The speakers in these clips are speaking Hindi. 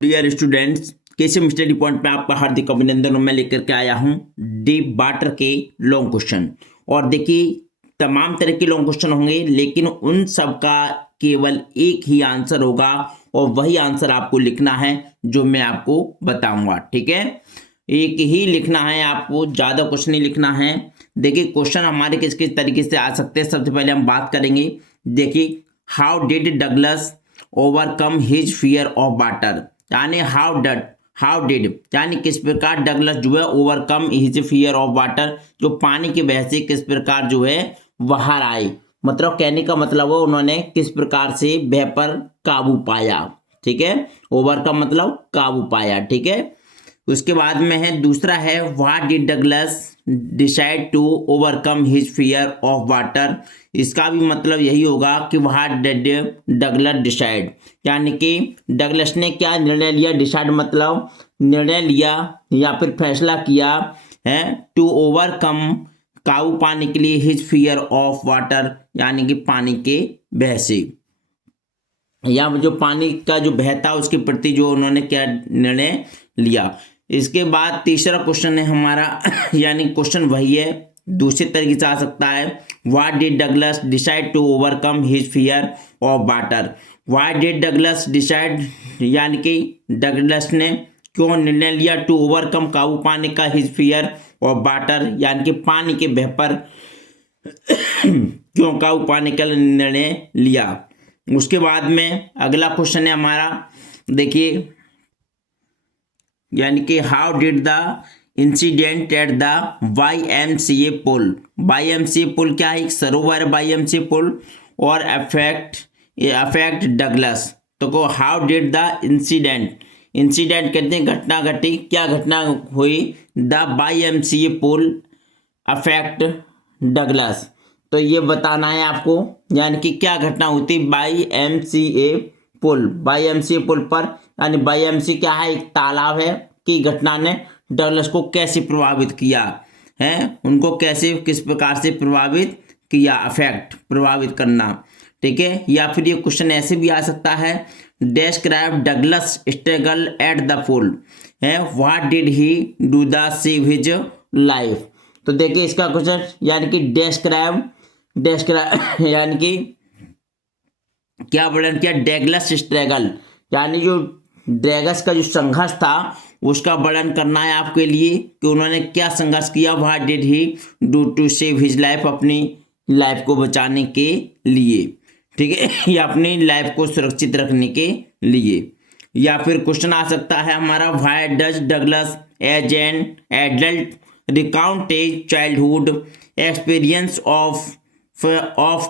Dear students, KCM study point में आपका हार्दिक अभिनंदन। मैं लेकर के आया हूं डीप वाटर के लॉन्ग क्वेश्चन। और देखिए, तमाम तरह के लॉन्ग क्वेश्चन होंगे, लेकिन उन सब का केवल एक ही आंसर होगा और वही आंसर आपको लिखना है जो मैं आपको बताऊंगा। ठीक है, एक ही लिखना है आपको, ज़्यादा कुछ नहीं लिखना है। देखिए, क्वेश्चन हमारे किस किस तरीके से आ सकते हैं, सबसे पहले हम बात करेंगे। देखिए, how did Douglas overcome his fear of water, यानी हाउ डिड यानी किस प्रकार डगलस जो है overcome his fear of water, जो पानी की वजह से किस प्रकार जो है बाहर आए। मतलब कहने का मतलब है उन्होंने किस प्रकार से वह पर काबू पाया। ठीक है, ओवरकम मतलब काबू पाया। ठीक है, उसके बाद में है दूसरा है what did Douglas decide to overcome his fear of water. इसका भी मतलब यही होगा कि व्हाट डिड डगलस डिसाइड, यानी कि डगलस ने क्या निर्णय लिया। डिसाइड मतलब निर्णय लिया या फिर फैसला किया है, टू ओवरकम काबू पाने के लिए हिज फियर ऑफ वाटर, यानी कि पानी के भय से, या जो पानी का जो बहता उसके प्रति जो उन्होंने क्या निर्णय लिया। इसके बाद तीसरा क्वेश्चन है हमारा यानी क्वेश्चन वही है, दूसरे तरीके से आ सकता है। What did Douglas decide to overcome his fear of water. What did Douglas decide, यानी कि डगलस ने क्यों निर्णय लिया टू ओवरकम काबू पाने का हिज फियर ऑफ वाटर, यानी कि पानी के भय पर क्यों काबू पाने का निर्णय लिया। उसके बाद में अगला क्वेश्चन है हमारा, देखिए, यानी कि how did the incident at the YMCA pool. YMCA pool क्या है, एक सरोवर है YMCA पुल, और अफेक्ट डगलस। तो को हाउ डिड द इंसिडेंट कहते हैं घटना घटी, क्या घटना हुई, the YMCA pool affect Douglas. तो ये बताना है आपको, यानी कि क्या घटना होती YMCA पुल पर, यानी YMCA क्या है, एक तालाब है, कि घटना ने डगलस को कैसे प्रभावित किया है, उनको कैसे किस प्रकार से प्रभावित किया, अफेक्ट प्रभावित करना। ठीक है, या फिर ये क्वेश्चन ऐसे भी आ सकता है, describe Douglas struggle at the pool है, what did he do the save his life. तो देखिए इसका क्वेश्चन, यानी कि डिस्क्राइब यानी कि क्या वर्णन किया, डगलस स्ट्रगल, यानी जो डगलस का जो संघर्ष था उसका वर्णन करना है आपके लिए कि उन्होंने क्या संघर्ष किया। What did he do to save his life, अपनी लाइफ को बचाने के लिए। ठीक है, या अपनी लाइफ को सुरक्षित रखने के लिए। या फिर क्वेश्चन आ सकता है हमारा, why does Douglas as an adult recount a childhood experience of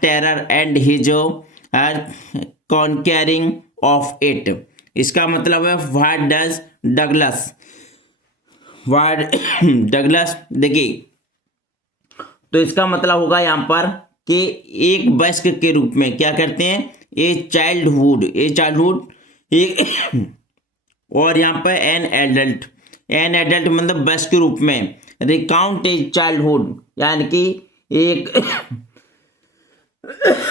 terror and his conquering of it. इसका मतलब है व्हाट डज डगलस देखिए, तो इसका मतलब होगा यहाँ पर कि एक वयस्क के रूप में क्या करते हैं, ए चाइल्डहुड एक और यहाँ पर एन एडल्ट मतलब वयस्क के रूप में, रिकाउंट ए चाइल्डहुड, यानी कि एक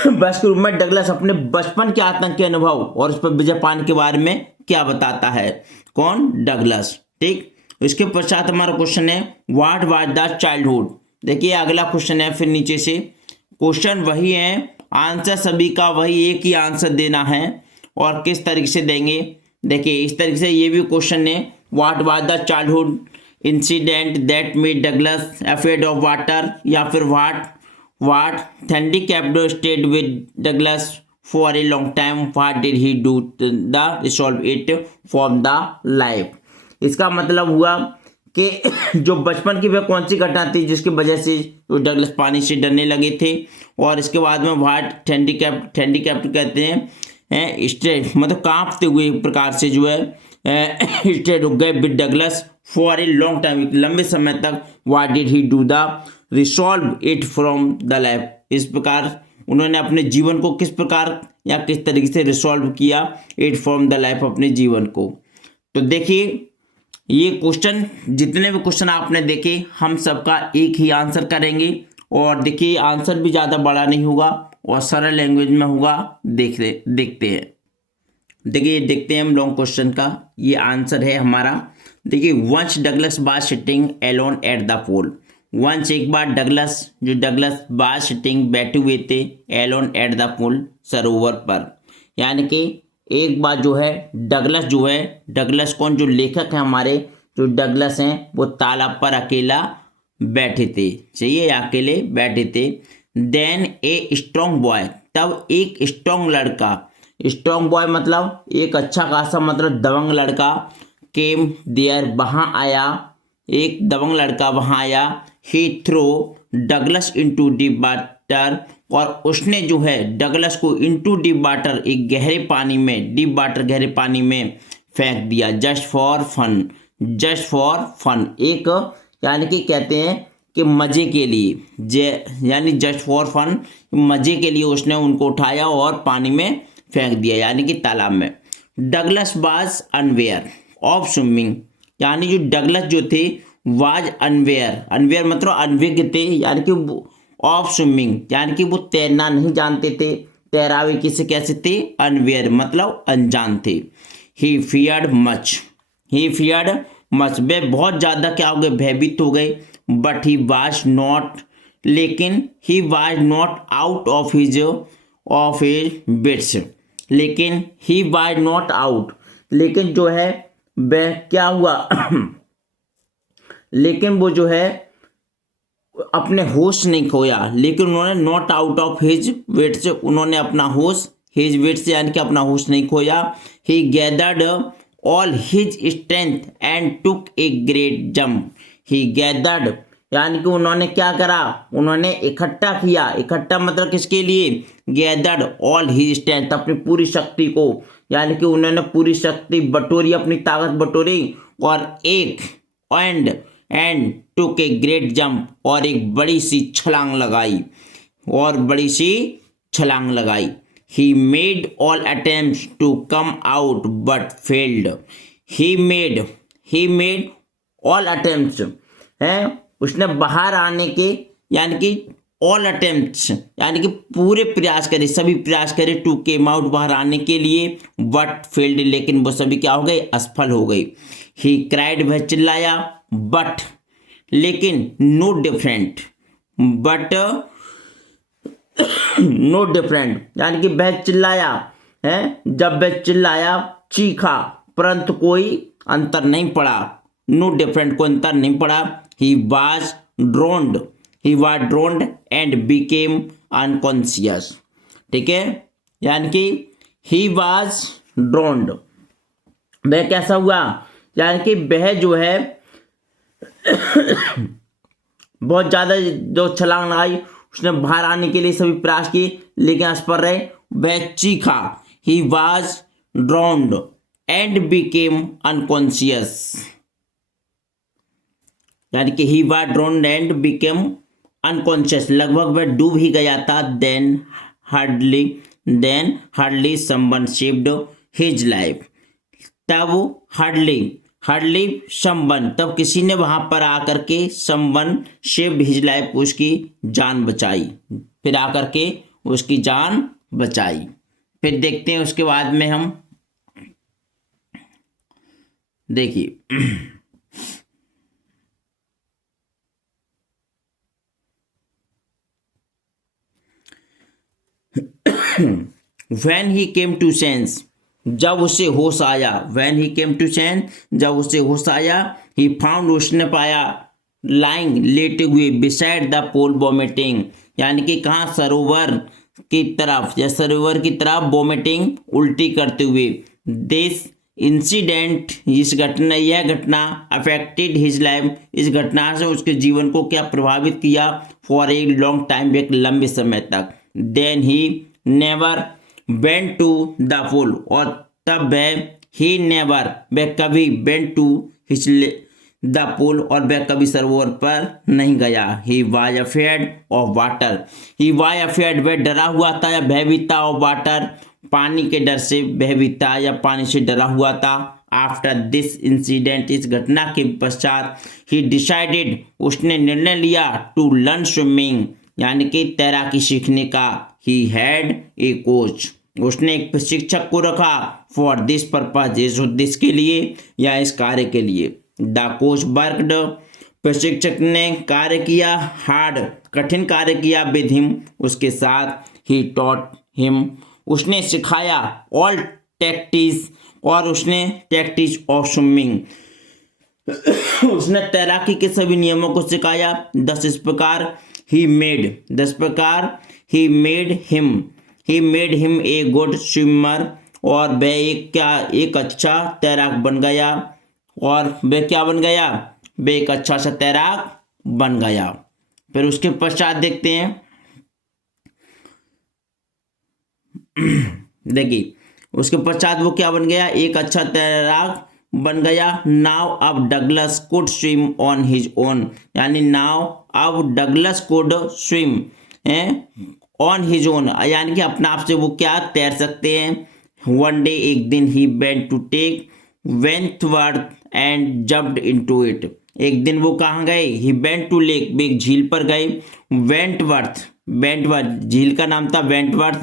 बस के रूप में डगलस अपने बचपन के आतंकी अनुभव और उस पर विजय पाने के बारे में क्या बताता है, कौन, डगलस। ठीक, इसके पश्चात हमारा क्वेश्चन है व्हाट वाज द चाइल्डहुड। देखिए अगला क्वेश्चन है, फिर नीचे से क्वेश्चन वही है, आंसर सभी का वही, एक ही आंसर देना है। और किस तरीके से देंगे, देखिए इस तरीके से ये भी क्वेश्चन है, what was the childhood incident that made Douglas afraid of water, या फिर What handicapped stayed with Douglas for a long time? What did he do to resolve it from the life? इसका मतलब हुआ कि जो बचपन की वह कौन सी घटना थी जिसकी वजह से तो डगलस पानी से डरने लगे थे। और इसके बाद में व्हाट हैंडीकैप्ड कहते हैं स्ट्रेट मतलब कांपते हुए प्रकार से जो है स्ट्रेट रुक गए with Douglas for a long time, लंबे समय तक। What did he do the resolve it from the life, इस प्रकार उन्होंने अपने जीवन को किस प्रकार या किस तरीके से रिसॉल्व किया इट फ्रॉम द लाइफ, अपने जीवन को। तो देखिए ये क्वेश्चन, जितने भी क्वेश्चन आपने देखे हम सबका एक ही आंसर करेंगे। और देखिए आंसर भी ज़्यादा बड़ा नहीं होगा और सरल लैंग्वेज में होगा, देखते हैं। देखिए देखते हैं हम लॉन्ग क्वेश्चन का, ये आंसर है हमारा। देखिए once Douglas was sitting alone at the pool. Once एक बार डगलस वाज सिटिंग बैठे हुए थे एलोन एट द पोल सरोवर पर, यानी कि एक बार जो है डगलस कौन, जो लेखक हैं हमारे, जो डगलस हैं वो तालाब पर अकेला बैठे थे, चाहिए अकेले बैठे थे। देन ए स्ट्रॉन्ग बॉय, तब एक स्ट्रॉन्ग लड़का, स्ट्रॉन्ग बॉय मतलब एक अच्छा खासा मतलब दबंग लड़का, केम देयर वहाँ आया, एक दबंग लड़का वहाँ आया। He throw Douglas into deep water, और उसने जो है डगलस को इनटू डीप वाटर, एक गहरे पानी में, डीप वाटर गहरे पानी में फेंक दिया। जस्ट फॉर फन, एक यानी कि कहते हैं कि मज़े के लिए, यानी जस्ट फॉर फन, मज़े के लिए उसने उनको उठाया और पानी में फेंक दिया, यानी कि तालाब में। Douglas was unaware of swimming, यानी जो डगलस जो थे वाज अनवेयर मतलब अनभिज्ञ थे, यानी कि ऑफ स्विमिंग, यानी कि वो तैरना नहीं जानते थे, तैरावी किसे कैसे थे, अनवेयर मतलब अनजान थे। ही फियर्ड मच, वे बहुत ज़्यादा क्या हो गए, भयभीत हो गए। बट ही वाज नॉट, लेकिन he was not out of his bits, लेकिन ही वाज नॉट आउट, लेकिन जो है वह क्या हुआ लेकिन वो जो है अपने होश नहीं खोया, लेकिन उन्होंने not out of his wits, उन्होंने अपना होश, हिज विट्स यानी कि अपना होश नहीं खोया। He gathered all his strength and took a great jump. He gathered यानी कि उन्होंने क्या करा, उन्होंने इकट्ठा किया, इकट्ठा मतलब किसके लिए, गैदर्ड ऑल हिज स्ट्रेंथ, अपनी पूरी शक्ति को, यानी कि उन्होंने पूरी शक्ति बटोरी, अपनी ताकत बटोरी, और एक and took a great jump, और एक बड़ी सी छलांग लगाई, he made all attempts to come out but failed. He made all attempts हैं, उसने बाहर आने के, यानी कि ऑल अटेम्प्ट्स यानी कि पूरे प्रयास करे, सभी प्रयास करे, टू केम आउट बाहर आने के लिए, बट फेल्ड लेकिन वो सभी क्या हो गए, असफल हो गई। ही क्राइड, वह चिल्लाया, बट लेकिन नो डिफरेंट यानी कि वह चिल्लाया है, जब वह चिल्लाया, चीखा, परंतु कोई अंतर नहीं पड़ा, नो डिफरेंट, कोई अंतर नहीं पड़ा। He was drowned and became unconscious, ठीक है, यानी कि ही वाज ड्रोन्ड, वह कैसा हुआ, यानी कि वह जो है बहुत ज़्यादा जो छलांग लगाई, उसने बाहर आने के लिए सभी प्रयास किए लेकिन असफल रहे, वह चीखा। He was drowned and became unconscious, यानी कि he was drowned and became unconscious, लगभग वह डूब ही गया था। Then hardly someone saved his life, तब हार्डली समवन, तब किसी ने वहां पर आकर के समवन सेव्ड हिज लाइफ, उसकी जान बचाई, फिर आकर के उसकी जान बचाई। फिर देखते हैं उसके बाद में हम, देखिए When he came to sense, जब उसे होश आया, when he came to sense, जब उसे होश आया, he found, उसने पाया, lying, लेटे हुए, beside the pool vomiting, यानी कि कहाँ, सरोवर की तरफ, या सरोवर की तरफ vomiting, उल्टी करते हुए। This इंसिडेंट, यह घटना अफेक्टेड हिज लाइफ, इस घटना से उसके जीवन को क्या प्रभावित किया, फॉर ए लॉन्ग टाइम, एक लंबे समय तक। Then he never went to the pool, और तब वह कभी went to his the pool, और वह कभी सरोवर पर नहीं गया। He was afraid of water, वह डरा हुआ था या भयभीत था, ऑफ वाटर, पानी के डर से भयभीत था या पानी से डरा हुआ था। आफ्टर दिस इंसिडेंट, इस घटना के पश्चात, ही डिसाइडेड, उसने निर्णय लिया, टू लर्न स्विमिंग, यानी कि तैराकी सीखने का। ही हैड ए कोच, उसने एक प्रशिक्षक को रखा फॉर दिस पर्पज, इस उद्देश्य के लिए या इस कार्य के लिए। द कोच वर्कड, प्रशिक्षक ने कार्य किया। हार्ड, कठिन कार्य किया। विद हिम, उसके साथ। ही टॉट हिम, उसने सिखाया। ऑल टैक्टिस, और उसने टैक्टिस ऑफ स्विमिंग, उसने तैराकी के सभी नियमों को सिखाया। 10 इस प्रकार ही मेड, 10 प्रकार he made him a good swimmer, और वह एक अच्छा तैराक बन गया। और वह क्या बन गया? वह एक अच्छा सा तैराक बन गया। फिर उसके पश्चात देखते हैं, देखिए उसके पश्चात वो क्या बन गया? एक अच्छा तैराक बन गया। नाउ अब Douglas could swim on his own, यानी नाउ अब Douglas could swim on his own, यानी कि अपने आप से वो क्या तैर सकते हैं। वन डे, एक दिन, he went to take Wentworth and jumped into it, एक दिन वो कहाँ गए? ही वेंट टू लेक, एक झील पर गए। वेंटवर्थ झील का नाम था, वेंटवर्थ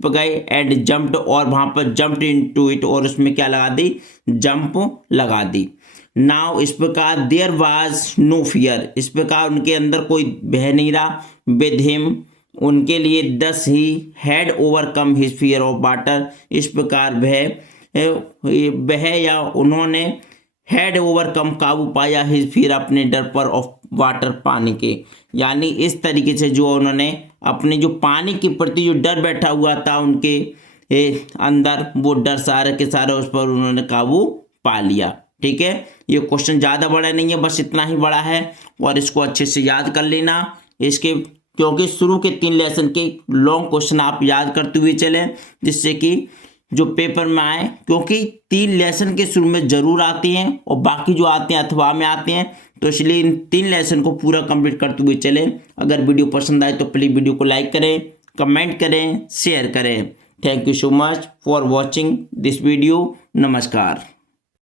पर गए। एंड जंप्ड, और वहां पर जंप्ड इनटू इट, और उसमें क्या लगा दी? जंप लगा दी। नाउ, इस प्रकार देयर वाज नो फियर, इस प्रकार उनके अंदर कोई भय नहीं रहा। विद हिम, उनके लिए। दस he had overcome his fear of water, इस प्रकार वह या उन्होंने हैड ओवरकम, काबू पाया, हिज फियर, अपने डर पर, ऑफ वाटर, पानी के। यानी इस तरीके से जो उन्होंने अपने जो पानी के प्रति जो डर बैठा हुआ था उनके अंदर, वो डर सारे के सारे उस पर उन्होंने काबू पा लिया। ठीक है, ये क्वेश्चन ज़्यादा बड़ा नहीं है, बस इतना ही बड़ा है, और इसको अच्छे से याद कर लेना। इसके क्योंकि शुरू के 3 लेसन के लॉन्ग क्वेश्चन आप याद करते हुए चलें, जिससे कि जो पेपर में आए, क्योंकि 3 लेसन के शुरू में जरूर आती हैं और बाकी जो आते हैं अथवा में आते हैं, तो इसलिए इन 3 लेसन को पूरा कंप्लीट करते हुए चलें। अगर वीडियो पसंद आए तो प्लीज़ वीडियो को लाइक करें, कमेंट करें, शेयर करें। Thank you so much for watching this video. नमस्कार।